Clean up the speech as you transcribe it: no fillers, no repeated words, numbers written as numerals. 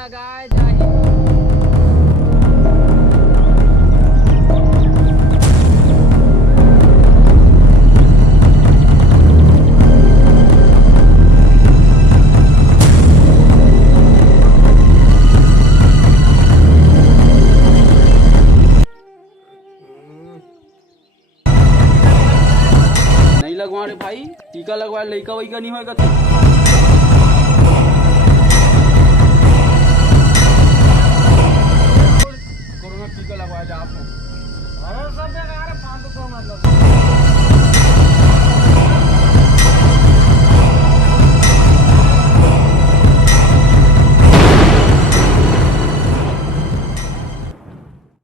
लगाए जाए। नहीं लगवा रे भाई, टीका लगवा, लइका वइका नहीं होएगा तो।